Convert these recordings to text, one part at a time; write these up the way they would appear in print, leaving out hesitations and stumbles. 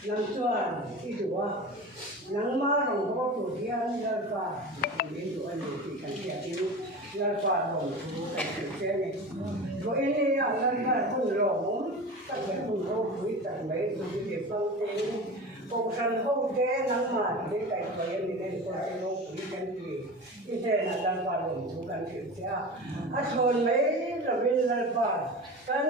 Nang tuan itu nang marong ko tu dia lalpa ini tu anu ti kan dia tu lalpa long tu kan dia ni ko ini yang lalpa pun long tak pun long tu tak mai tu dia pang ni ko san ho de nang ma de kai ko yang ni ko ai long tu kan dia itu nak lalpa long tu kan dia athon mai lebih lalpa kan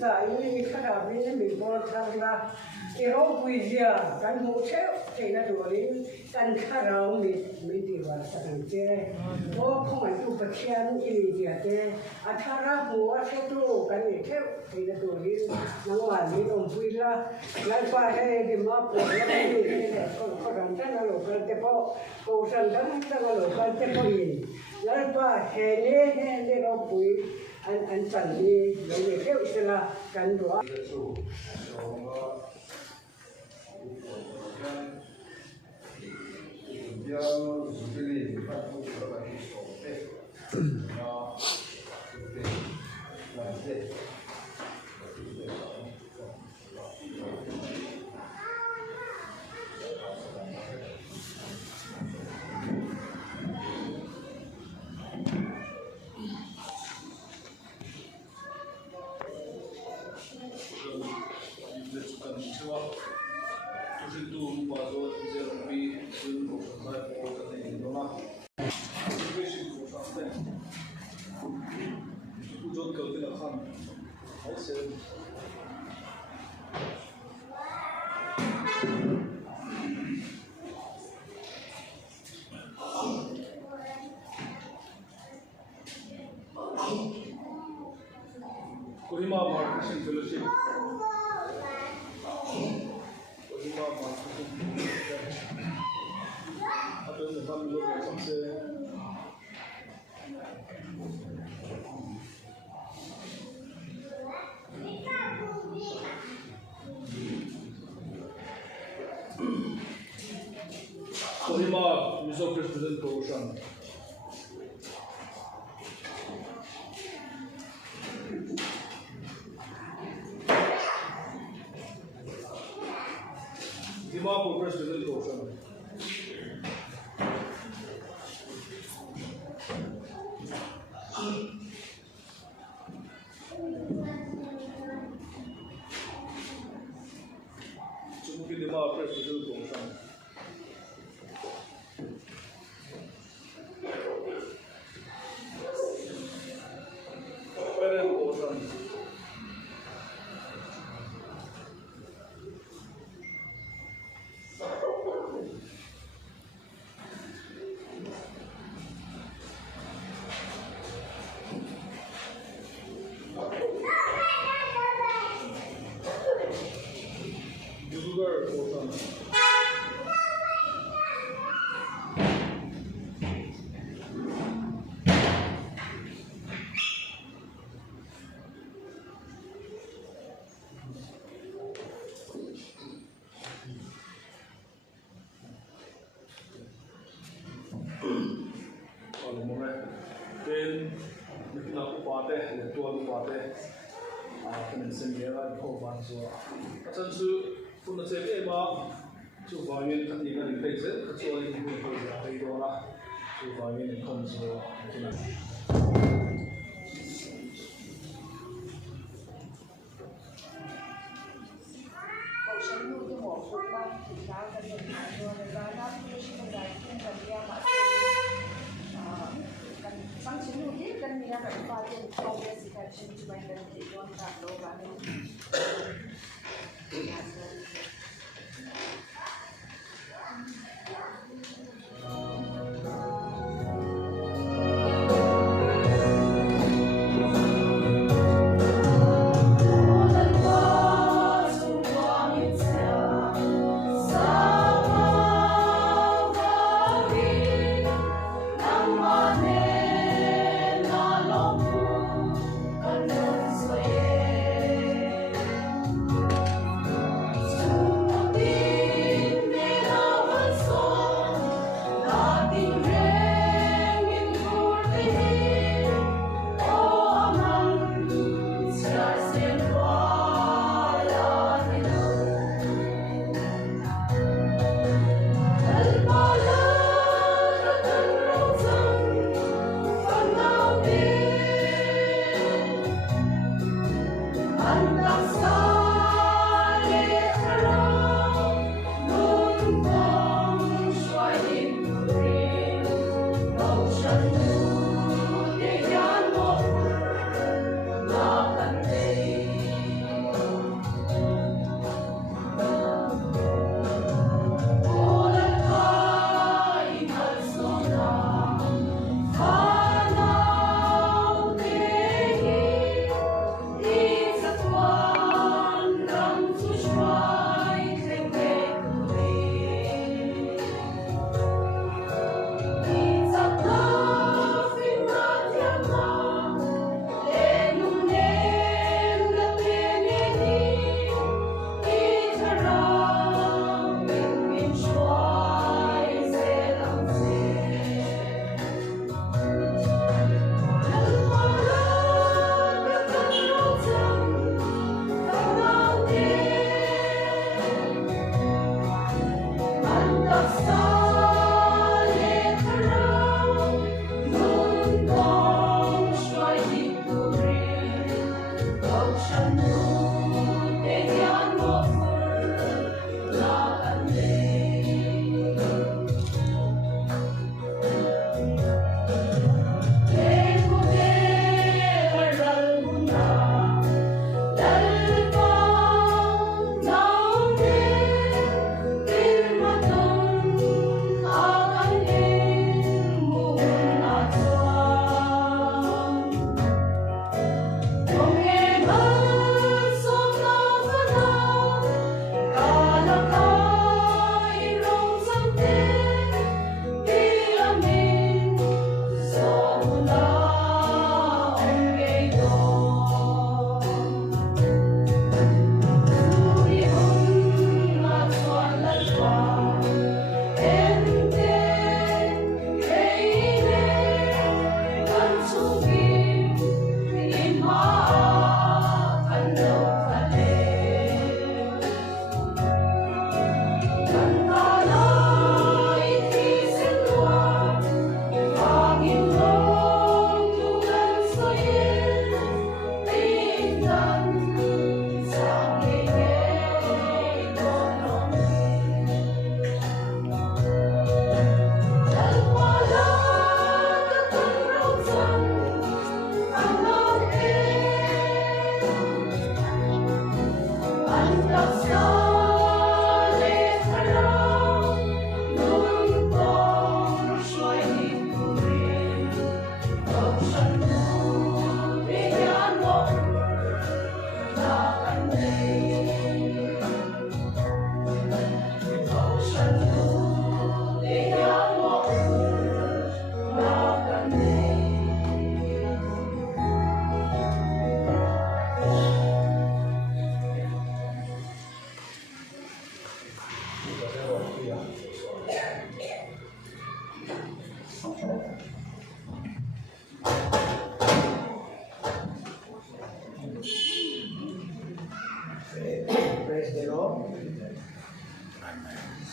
saya ini kada ini mikor thangla Ero puisia kan hotel tena dori kan karau mi diwa sanche o khomai tu pachian ini dia te athara buwa setu kan ni tena dori nang ma ni om puila lai pa he di ma po la ni ko ran tan lo kan te po ko san dan lo kan te po ni lai pa he ne ro pui an san ni ni teu sila kan doa Kohima Marketing Fellowship. Kohima Marketing Fellowship. Atau kita melihat sampai Kohima Music President Promotion. Dimapur President Promotion. Cumuki Dimapur President Promotion. Parent Promotion. na upate le tua upate kan sen ge ga ko ban so asan su pun na che ma chu vangin kan ni kan pe se ka chu ni ni ko ya ai do la chu vangin kan so kina Ocean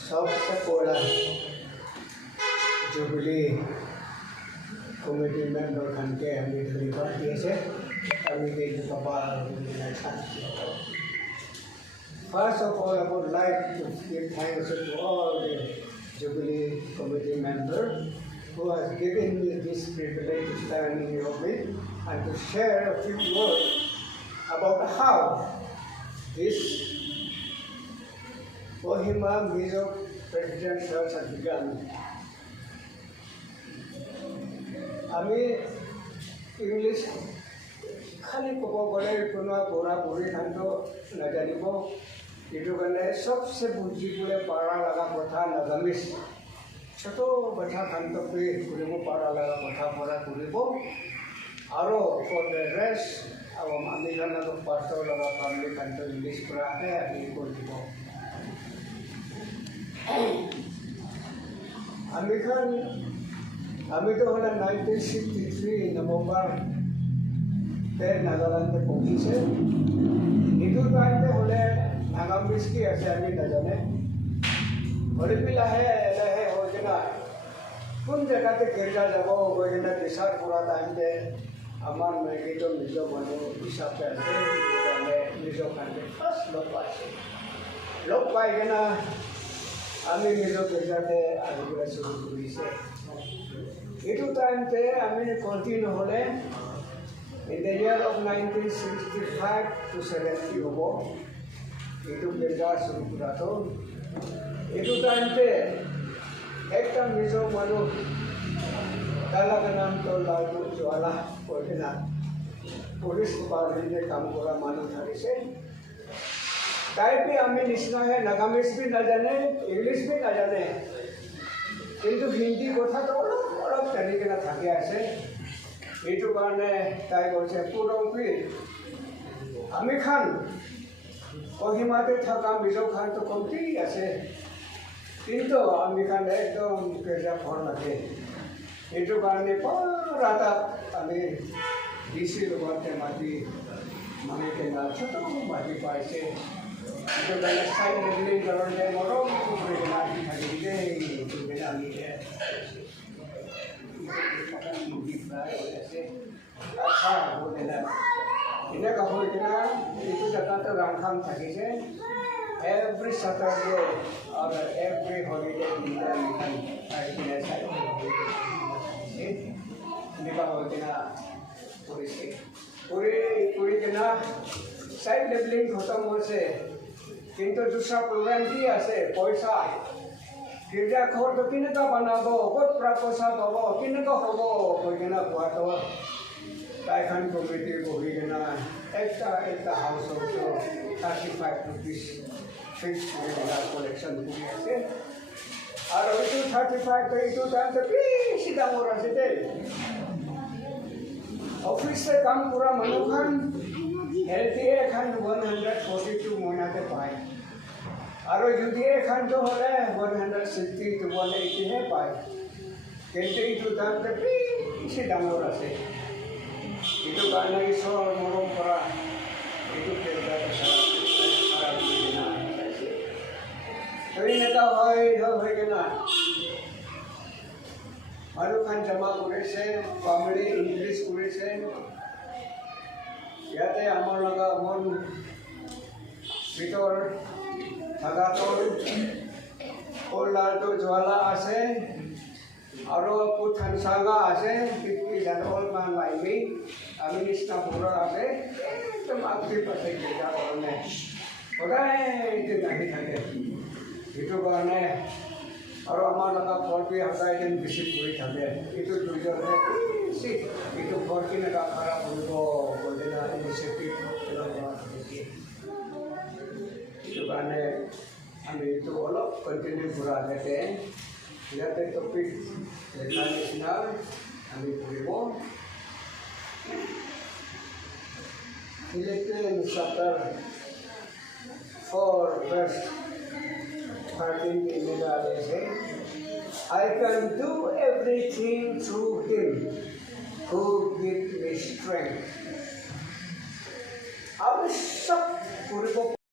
सबसे पहला jubilee committee member Khan के हमें धन्यवाद दिए से हमें के First of all, I would like to give thanks to all the Jubilee Committee members who has given me this privilege to stand in your midst and to share a few words about how this Kohima Mizo President Search has begun. আমি English খালি ক'ব গ'লে কোনো বুঢ়া বুঢ়ী খানটো নাজানিব এইটো কাৰণে চবচে বুজিবলৈ পৰা লগা কথা নাজানিছ ছোট বাচ্চা খানটোকে কৰিব পৰা লগা কথা পৰা কৰিব আৰু ফৰ দ্য ৰেষ্ট আৰু আমি জানাটো পাছৰ লগা ফেমিলি খানটো ইংলিছ পৰাহে আহি কৰিব আমি তো হলে 1963 নভেম্বৰ নাগালেণ্ডে পहुंचे এইটো টাইমতে হলে নাগামিজ কি আছে আমি নাজানে হলে লাহে লাহে হৈ কিনা কোন জেগাতে গিৰ্জা যাব গৈ কিনা বিচাৰ কৰা টাইমতে আমাৰ মেগীটো নিজৰ মানুহ হিচাপে আছে নিজৰ কাৰণে ফাৰ্ষ্ট লগ পাই কিনা আমি নিজৰ গিৰ্জাতে আহিবলৈ শুৰু কৰিছে এইটো টাইমতে আমি কণ্টিনিউ হ'লে in the year of 1965 to 70 হ'ব এইটো গিৰ্জা শুৰু কৰাটো এইটো টাইমতে একটা নিজৰ মানুহ তাৰ নামটো লালু জৱালা কৈ কিনা পুলিচ ডিপাৰ্টমেণ্টে কাম কৰা মানুহ থাকিছে তাইপি আমি নিচিনাহে নাগামিজ বি নাজানে ইংলিছ বি নাজানে কিন্তু হিন্দী কথাটো অলপ জানি কিনা থাকি আছে এইটো কাৰণে তাই কৈছে পুৰংপি আমি খান কহিমাতে থকা মিজো খানটো কমতি আছে কিন্তু আমি খান একদম গিৰ্জা ঘৰ লাগে এইটো কাৰণে পুৰা আমি ডিচি লগতে মাতি মানে কিনা ছোট মাটি পাইছে এইটো কাৰণে চাই মেলি কাৰণে মৰম কৰি মাটি থাকি দেই এইটো আমি अच्छा बोलेला इने का होय किना इतु जगह रामखाम থাকিছে every Saturday or every holiday निकाल आइने साइड निका होय किना पूरी किना साइड लेवलिंग खत्म होছে কিন্তু दूसरा प्रोग्राम কি আছে পয়সা गिर्जा घर तो किनका बनाबो कत पयसा पाब किनका हब কৈ কিনা কোৱাটো তাইখান কমিটি বহি কিনা একটা হাউস হচ্ছে 35 rupees ফিক্স করে কিনা কালেকশন কৰি আছে আৰু এইটো 35 তো এইটো টাইমতে বেছি ডাঙৰ আছে দেই অফিসে কাম কৰা মানুহখান হেলথি এখন 142 মহিনাতে পায় আৰু যদি এখানটো হলে 160 to 180 হে পায় কিন্তু এইটো দামতে বেছি ডাঙৰ আছে এইটো কাৰণে ঈশ্বৰ মৰম কৰা এইটো কেইটা তই নেতা হয় কিনা মানুহখান জমা কৰিছে ফেমিলি ইনক্ৰিজ কৰিছে ইয়াতে আমাৰ লগা মন ভিতৰ থাকাটোৰ লালটো জ্বালা আছে আৰু পুথান চাগা আছে 50 old man like me আমি নিচিনা বুঢ়া আছে একদম আগতে পাছে গিৰ্জা কাৰণে সদায় এইটো লাগি থাকে এইটো কাৰণে আৰু আমাৰ লগা ঘৰটো সদায় যেন বেছি কৰি থাকে এইটো দুইজনে এইটো ঘৰ কেনেকুৱা খাৰাপ কৰিব গ'লেনা ইনিচিয়েটিভ এইটো কাৰণে আমি এইটো অলপ কণ্টিনিউ কৰা যাতে ইয়াতে টপিক লেখা নিচিনা আমি কৰিব Philippians chapter 4 verse 13 I can do everything through him who gives me strength. I was shocked